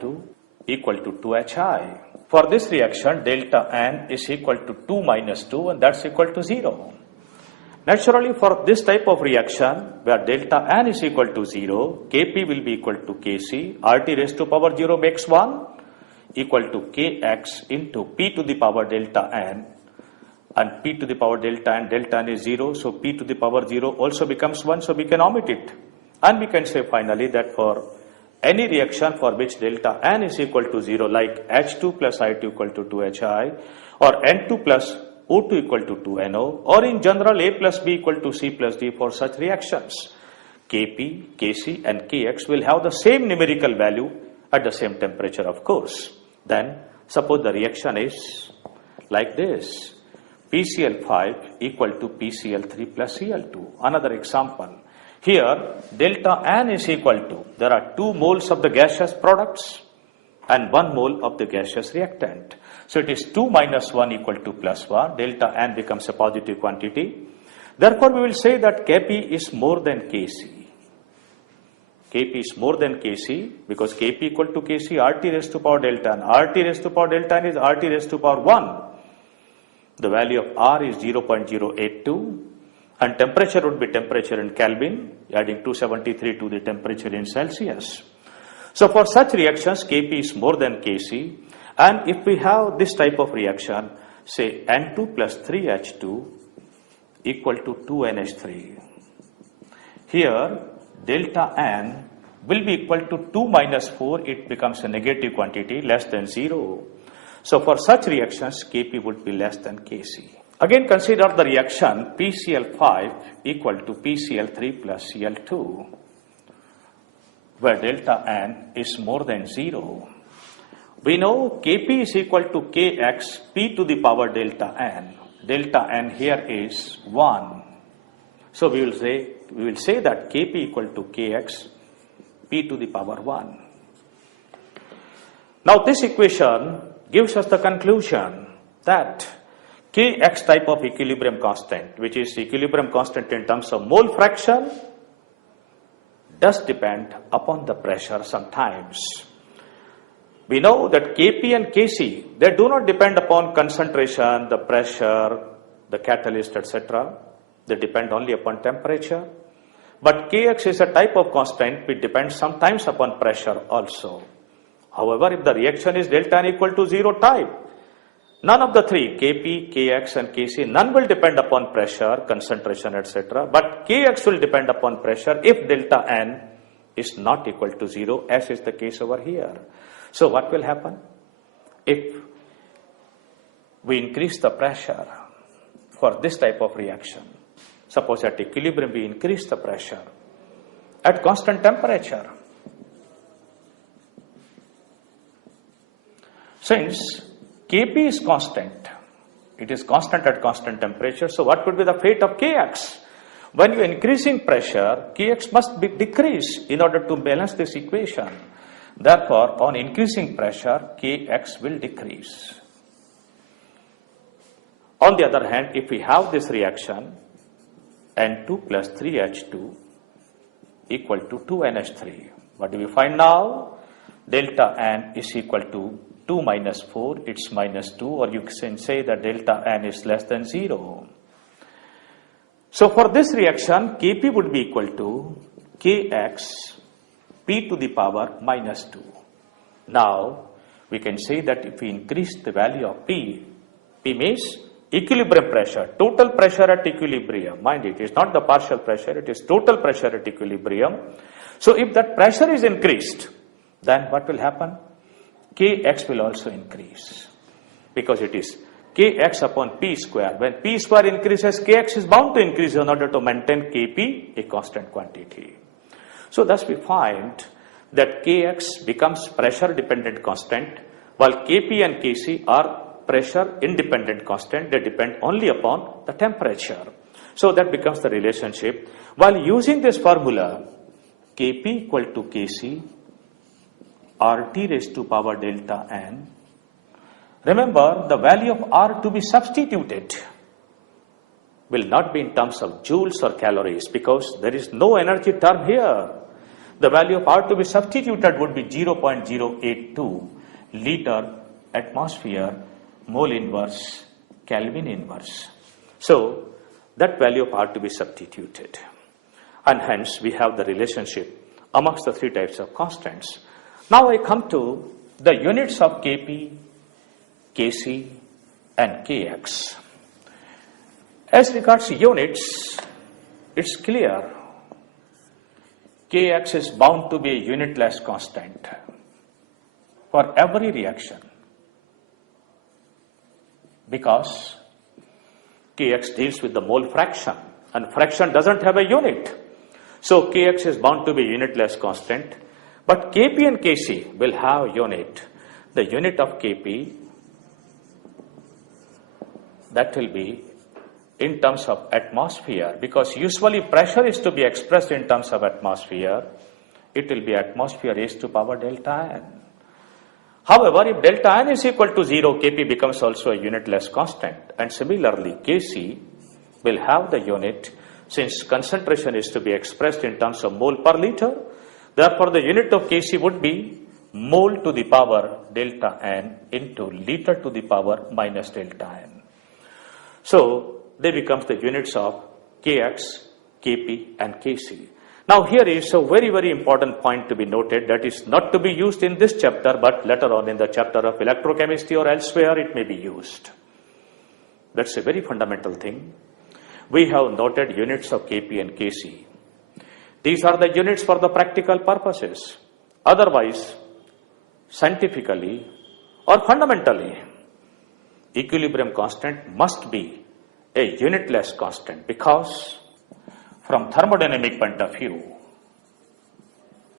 2 equal to 2HI. For this reaction, delta N is equal to 2 minus 2 and that's equal to 0. Naturally, for this type of reaction where delta N is equal to 0, Kp will be equal to Kc, RT raised to power 0 makes 1 equal to Kx into P to the power delta N, and P to the power delta N is 0, so P to the power 0 also becomes 1, so we can omit it. And we can say finally that for any reaction for which delta N is equal to 0, like H2 plus I2 equal to 2HI, or N2 plus O2 equal to 2NO, or in general A plus B equal to C plus D for such reactions, Kp, Kc and Kx will have the same numerical value at the same temperature, of course. Then suppose the reaction is like this, PCl5 equal to PCl3 plus Cl2. Another example. Here delta N is equal to, there are 2 moles of the gaseous products and 1 mole of the gaseous reactant. So it is 2 minus 1 equal to plus 1. Delta N becomes a positive quantity. Therefore, we will say that Kp is more than Kc. Kp is more than Kc because Kp equal to Kc, RT raised to power delta N. RT raised to power delta N is RT raised to power 1. The value of R is 0.082 and temperature would be temperature in Kelvin, adding 273 to the temperature in Celsius. So for such reactions, Kp is more than Kc. And if we have this type of reaction, say N2 plus 3H2 equal to 2NH3. Here, delta N will be equal to 2 minus 4. It becomes a negative quantity, less than 0. So for such reactions, Kp would be less than Kc. Again, consider the reaction PCl5 equal to PCl3 plus Cl2, where delta N is more than 0. We know Kp is equal to Kx P to the power delta N. Delta N here is 1. So we will say that Kp equal to Kx P to the power 1. Now this equation gives us the conclusion that Kx type of equilibrium constant, which is equilibrium constant in terms of mole fraction, does depend upon the pressure sometimes. We know that Kp and Kc, they do not depend upon concentration, the pressure, the catalyst, etc. They depend only upon temperature. But Kx is a type of constant which depends sometimes upon pressure also. However, if the reaction is delta N equal to 0 type, none of the three, Kp, Kx and Kc, none will depend upon pressure, concentration, etc. But Kx will depend upon pressure if delta N is not equal to 0, as is the case over here. So what will happen? If we increase the pressure for this type of reaction, suppose at equilibrium we increase the pressure at constant temperature. Since Kp is constant, it is constant at constant temperature, so what could be the fate of Kx? When you are increasing pressure, Kx must be decreased in order to balance this equation. Therefore, on increasing pressure, Kx will decrease. On the other hand, if we have this reaction, N2 plus 3H2 equal to 2NH3, what do we find now? Delta N is equal to 2 minus 4, it's minus 2, or you can say that delta N is less than 0. So for this reaction, Kp would be equal to Kx P to the power minus 2. Now, we can say that if we increase the value of P, P means equilibrium pressure, total pressure at equilibrium. Mind it is not the partial pressure, it is total pressure at equilibrium. So if that pressure is increased, then what will happen? Kx will also increase because it is Kx upon P square. When P square increases, Kx is bound to increase in order to maintain Kp a constant quantity. So thus we find that Kx becomes pressure dependent constant while Kp and Kc are pressure independent constant. They depend only upon the temperature. So that becomes the relationship. While using this formula, Kp equal to Kc RT raised to power delta N. Remember, the value of R to be substituted will not be in terms of joules or calories because there is no energy term here. the value of R to be substituted would be 0.082 liter atmosphere mole inverse Kelvin inverse. So that value of R to be substituted. And hence we have the relationship amongst the three types of constants. Now I come to the units of Kp, Kc and Kx. As regards units, it's clear Kx is bound to be a unitless constant for every reaction because Kx deals with the mole fraction and fraction doesn't have a unit. So Kx is bound to be a unitless constant, but Kp and Kc will have a unit. The unit of Kp, that will be in terms of atmosphere, because usually pressure is to be expressed in terms of atmosphere. It will be atmosphere raised to power delta n. However, if delta n is equal to 0, Kp becomes also a unitless constant, and similarly Kc will have the unit since concentration is to be expressed in terms of mole per liter. Therefore, the unit of Kc would be mole to the power delta n into liter to the power minus delta n. So they becomes the units of Kx, Kp and Kc. Now here is a very, very important point to be noted that is not to be used in this chapter, but later on in the chapter of electrochemistry or elsewhere it may be used. That's a very fundamental thing. We have noted units of Kp and Kc. These are the units for the practical purposes. Otherwise, scientifically or fundamentally, equilibrium constant must be a unitless constant because from thermodynamic point of view,